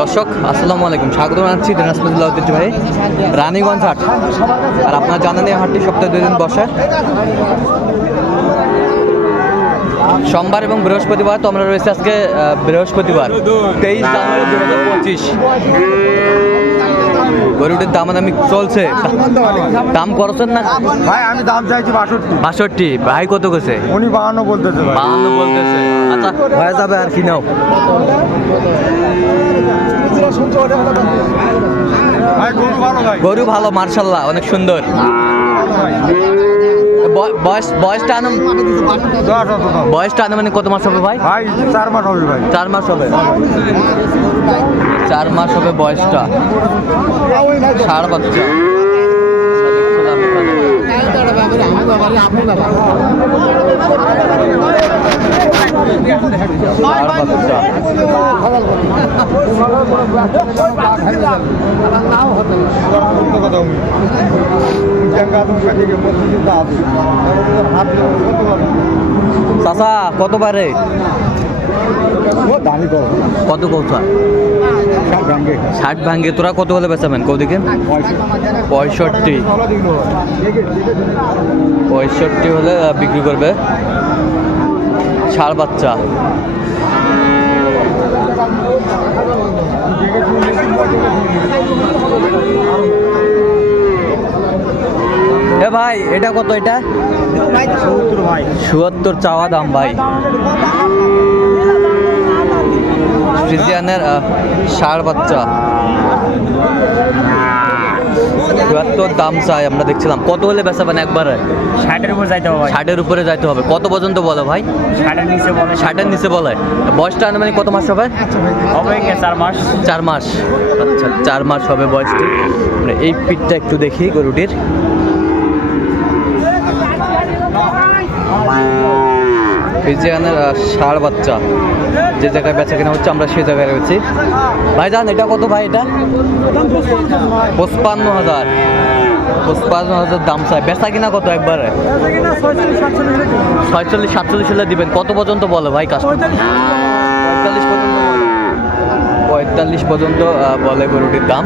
দর্শক, আসসালামু আলাইকুম। স্বাগত জানাচ্ছি দিনাজপুরুল্লাহ ভাই রানীগঞ্জ হাট। আর আপনার জানেন এই হাটটি সপ্তাহে দুই দিন বসে। সোমবার এবং বৃহস্পতিবার তো আমরা রয়েছে আজকে বৃহস্পতিবার, তেইশ জানুয়ারি দু হাজার পঁচিশ। গরুটির দামাদামি চলছে। দাম করছেন না? ভাই আমি দাম চাইছি বাষট্টি। বাষট্টি। ভাই কত গেছে উনি বাহান্ন বলতেছে বাহান্ন বলতেছে। আচ্ছা হয়ে যাবে আর কি নাও। গরু ভালো ভাই। মার্শাল্লাহ অনেক সুন্দর। বয়স বয়সটা আনুম। বয়সটা আনুমানিক কত মাস হবে ভাই? ভাই চার মাস হবে ভাই। চার মাস হবে। চার মাস হবে বয়সটা। ষাড় বাচ্চা। ষাড় চাচা কত দামি কত ভাঙ্গে। ষাট ভাঙ্গে তোরা কত হলে বেচাবেন কৌ দিকে পঁয়ষট্টি। পঁয়ষট্টি হলে বিক্রি করবে ষাড় বাচ্চা। এ ভাই এটা কত এটা? চুয়াত্তর চাওয়া দাম ভাই। ফ্রিজিয়ানের ষাড় বাচ্চা। চুয়াত্তর দাম চাই আমরা দেখছিলাম। কত হলে বেচাবেন একবারে? ষাটের উপরে যাইতে হবে ষাটের উপরে যাইতে হবে। কত পর্যন্ত বলো ভাই? ষাটের নিচে বলে। ষাটের নিচে বলে। বয়সটা আনুমানিক কত মাস হবে? হবে চার মাস। চার মাস। আচ্ছা চার মাস হবে বয়সটি। মানে এই পিঠটা একটু দেখি গরুটির। ফিজিয়ানের ষাড় বাচ্চা। যে জায়গায় বেচা কেনা হচ্ছে, আমরা সেই জায়গায় রয়েছি। ভাই জান এটা কত ভাই এটা? পঁচপান্ন হাজার। পঁচপান্ন হাজার দাম চাই। বেচা কিনা কত একবারে? ছয়চল্লিশ, সাতচল্লিশ হলে দিবেন। কত পর্যন্ত বলো ভাই কাস্টমার পঁয়তাল্লিশ পর্যন্ত। পঁয়তাল্লিশ পর্যন্ত বলে গরুটির দাম।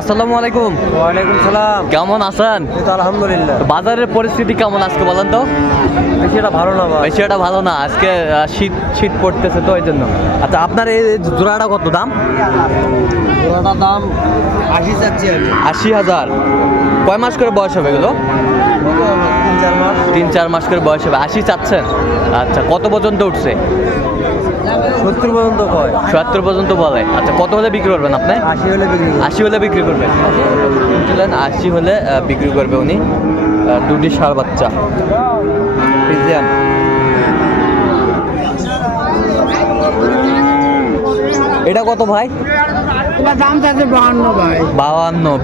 আসসালামু আলাইকুম। ওয়ালাইকুম সালাম। কেমন আছেন? তো আলহামদুলিল্লাহ। বাজারের পরিস্থিতি কেমন আজকে বলেন তো? বেশি এটা ভালো না বেশি একটা ভালো না আজকে শীত শীত পড়তেছে তো এই জন্য আচ্ছা আপনার এই জোড়াটা কত দাম? ওটার দাম আশি চাচ্ছি আশি হাজার। কয় মাস করে বয়স হবে এগুলো? তিন চার মাস। তিন চার মাস করে বয়স হবে। আশি চাচ্ছেন? আচ্ছা কত পর্যন্ত উঠছে? সত্তর পর্যন্ত কয় সত্তর পর্যন্ত বলে। আচ্ছা কত হলে বিক্রি করবেন আপনি? আশি হলে বিক্রি। আশি হলে বিক্রি করবেন। শুনছিলেন আশি হলে বিক্রি করবে উনি। দুটি ষাড় বাচ্চা। ফ্রিজিয়ান। এটা কত ভাই? দাম চাচ্ছে বাহান্ন ভাই।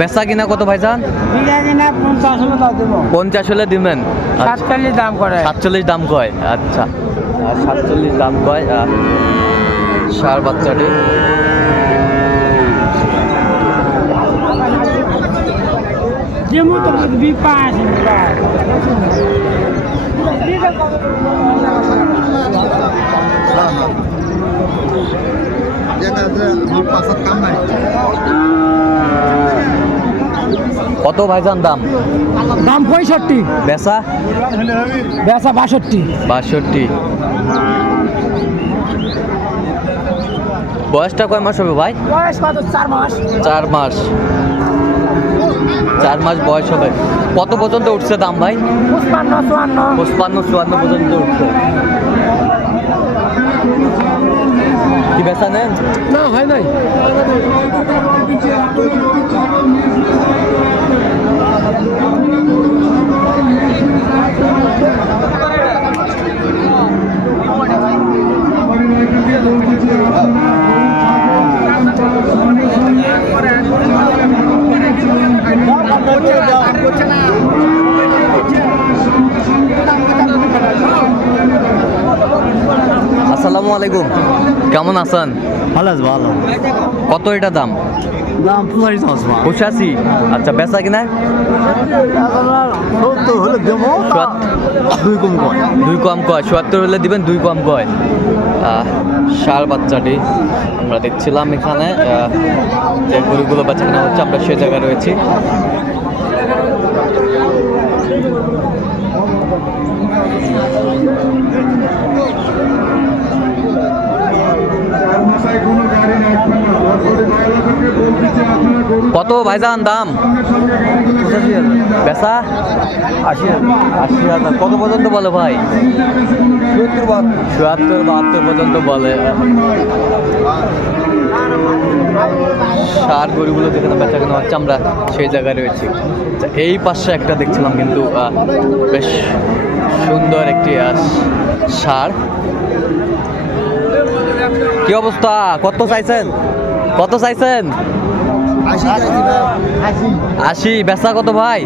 বেচা কিনা কত ভাই যান পঞ্চাশ হলে দিবেন। আচ্ছা, সাতচল্লিশ দাম করে। সাতচল্লিশ দাম কয়। আচ্ছা। সাতচল্লিশ দাম আহ, ষাড় বাচ্চাটি। যেমন তো বি পাঁচ কত ভাইজান দাম? দাম পঁয়ষট্টি। বেচা? বেচা বাষট্টি। বাষট্টি। বয়সটা কয় মাস হবে ভাই? বয়স কত? চার মাস। চার মাস। চার মাস বয়স হবে। কত পর্যন্ত উঠছে দাম ভাই? পঁচপান্ন চুয়ান্ন। পঁচপান্ন চুয়ান্ন পর্যন্ত উঠছে। কি বেচা নেন? না হয় নাই। আসসালামু আলাইকুম। কেমন আছেন? ভালো আছে ভালো। কত এটা দাম? দাম পঁচাশি চাষ পঁচাশি? আচ্ছা বেচা কিনা? সত্তর হলে দেবো। দুই কম কয়। দুই কম কয়। চুয়াত্তর হলে দিবেন দুই কম কয়। ষাঁড় বাচ্চাটি আমরা দেখছিলাম এখানে। যে গরুগুলো বাচ্চা কেনা হচ্ছে আমরা সে জায়গায় রয়েছি। কত ভাইজান দাম? বেচা? আশি আশি হাজার। কত পর্যন্ত বলে ভাই? চুয়াত্তর বাহাত্তর। পর্যন্ত বলে। সার গরুগুলো যেখানে বেচা কেনা হচ্ছে আমরা সেই জায়গায় রয়েছি। এই পাশে একটা দেখছিলাম কিন্তু বেশ সুন্দর একটি সার কি অবস্থা? কত চাইছেন? কত চাইছেন? আশি বেচা কত ভাই?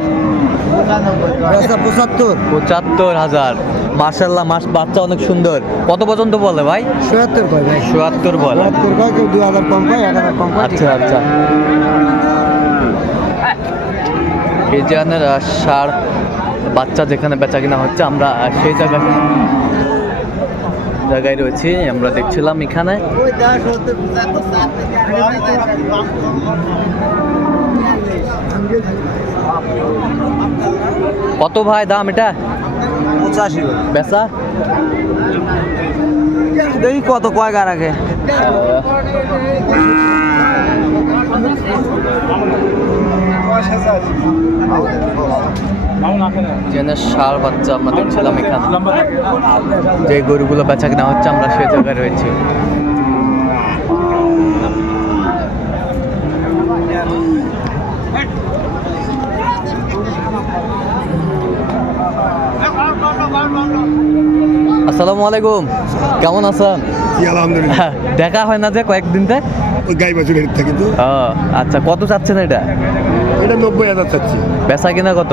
পঁচাত্তর। পঁচাত্তর হাজার। মার্শাল্লাহ মাস বাচ্চা অনেক সুন্দর। কত পর্যন্ত বলে ভাই? ভাই? চুয়াত্তর বলে। চুয়াত্তর কয় কেউ দু হাজার কম পায় এক হাজার কম পায় আচ্ছা আচ্ছা। ফিজিয়ানের সার বাচ্চা যেখানে বেচা কিনা হচ্ছে আমরা সেই জায়গায় জায়গায় রয়েছি আমরা দেখছিলাম এখানে। কত ভাই দাম এটা? পঁচাশি বেচা? দেখি কত কয় গার আগে জেনে সার বাচ্চা আমরা দেখছিলাম এখানে। যে গরুগুলো বেচা কিনা হচ্ছে আমরা সেই জায়গায় রয়েছি। আসসালামু আলাইকুম। কেমন আছেন? আলহামদুলিল্লাহ। দেখা হয় না যে কয়েকদিন থেকে ওই গাই বাছুরের থেকে তো আচ্ছা কত চাচ্ছেন এটা? এটা নব্বই হাজার চাচ্ছি। বেচা কিনা কত?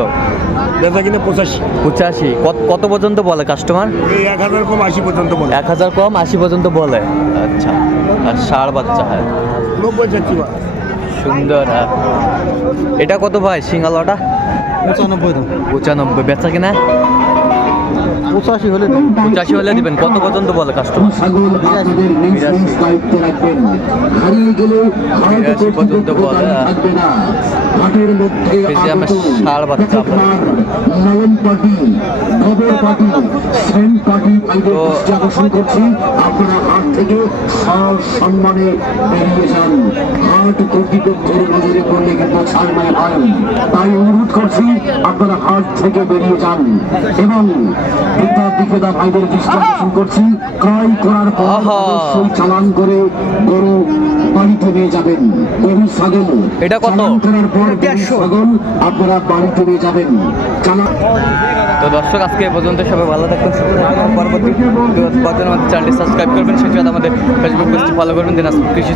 বেচা কিনা পঁচাশি। পঁচাশি। কত কত পর্যন্ত বলে কাস্টমার এক হাজার কম আশি পর্যন্ত বলে। এক হাজার কম আশি পর্যন্ত বলে। আচ্ছা। আর ষাড় বাচ্চা হয়? নব্বই চাচ্ছি সুন্দর হ্যাঁ। এটা কত ভাই? সিঙ্গালোটা পঁচানব্বই পঁচানব্বই। বেচা কিনা? পঁচাশি হলে পঁচাশি হলে দিবেন। কত পর্যন্ত বলে কাস্টমার বিরাশি পর্যন্ত বলে, আমার আগত বাচ্চা সম্মানে বেরিয়ে যান হাট কর্তৃপক্ষের নজরে পড়লে কিন্তু ছাড়মায় হয় তাই অনুরোধ করছি আপনারা হাট থেকে বেরিয়ে যান। এবং ক্রেতা বিক্রেতা ভাইদের আকর্ষণ করছি। ক্রয় করার পর। অবশ্যই চালান করে গরু বাড়িতে নিয়ে যাবেন। গরু ছাগল। এটা কত? করার পর ছাগল আপনারা বাড়িতে নিয়ে যাবেন। চালান তো দর্শক আজকে এ পর্যন্ত সবাই ভালো থাকবেন পরবর্তী চ্যানেলটি সাবস্ক্রাইব করবেন। সেই সাথে আমাদের ফেসবুক পেজটি ফলো করবেন। দিনাজপুর কৃষি